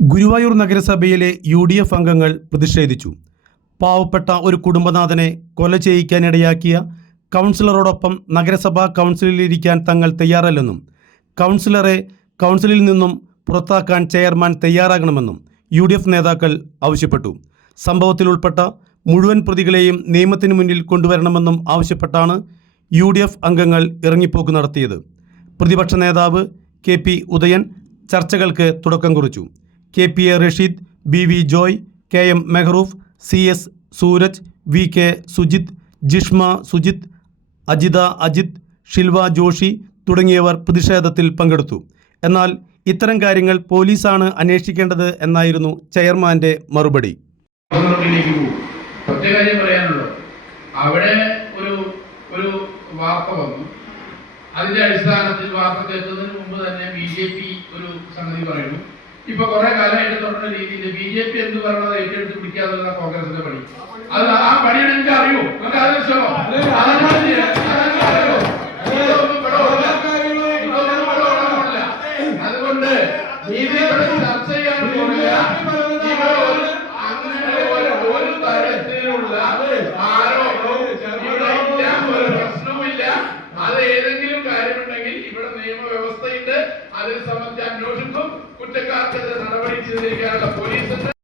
ഗുരുവായൂർ നഗരസഭയിലെ U D F അംഗങ്ങൾ പ്രതിഷേധിച്ചു. പാവപ്പെട്ട ഒരു കുടുംബനാഥനെ കൊല ചെയ്യിക്കാനിടയാക്കിയ കൗൺസിലറോടൊപ്പം നഗരസഭാ കൗൺസിലിലിരിക്കാൻ തങ്ങൾ തയ്യാറല്ലെന്നും കൗൺസിലറെ കൗൺസിലിൽ നിന്നും പുറത്താക്കാൻ ചെയർമാൻ തയ്യാറാകണമെന്നും യു ഡി എഫ് നേതാക്കൾ ആവശ്യപ്പെട്ടു. സംഭവത്തിൽ ഉൾപ്പെട്ട മുഴുവൻ പ്രതികളെയും നിയമത്തിന് മുന്നിൽ കൊണ്ടുവരണമെന്നും ആവശ്യപ്പെട്ടാണ് യു ഡി എഫ് അംഗങ്ങൾ ഇറങ്ങിപ്പോക്ക് നടത്തിയത്. പ്രതിപക്ഷ നേതാവ് കെ പി ഉദയൻ ചർച്ചകൾക്ക് തുടക്കം കുറിച്ചു. K P A Rasheed B V Joy K M Mehroof C S Sooraj V K Sujith Jishma Sujith Ajitha Ajith Shilva Joshi തുടങ്ങിയവർ പ്രതിഷേധത്തിൽ പങ്കെടുത്തു. എന്നാൽ ഇത്തരം കാര്യങ്ങൾ പോലീസാണ് അന്വേഷിക്കേണ്ടത് എന്നായിരുന്നു ചെയർമാന്റെ മറുപടി. അവിടെ ഒരു ഒരു വാർത്ത വന്നു. അതിന്റെ അടിസ്ഥാനത്തിൽ വാർത്ത കേൾക്കുന്നതിന് മുമ്പ് തന്നെ ബി ജെ പി ഒരു സംഗതി പറയുന്നു. ഇപ്പൊ കുറെ കാലമായിട്ട് തുടർന്ന രീതിയിൽ ബി ജെ പി എന്ത് പറയുന്നത് ഏറ്റെടുത്ത് പിടിക്കാതെ കോൺഗ്രസിന്റെ പണി. അത് ആ പണി എനിക്ക് അറിയോ. നമുക്ക് ആലോചിച്ചോ. അതുകൊണ്ട് ചർച്ച ചെയ്യാൻ ഒരു അങ്ങനെ ഒരു ഒരു തരത്തിലുള്ള ആരോപണവും പ്രശ്നവുമില്ല. അത് ഏതെങ്കിലും കാര്യമുണ്ടെങ്കിൽ ഇവിടെ നിയമവ്യവസ്ഥയുണ്ട്. അതിനെ സംബന്ധിച്ച് അന്വേഷിക്കും. കുറ്റക്കാർക്കെതിരെ പോലീസ്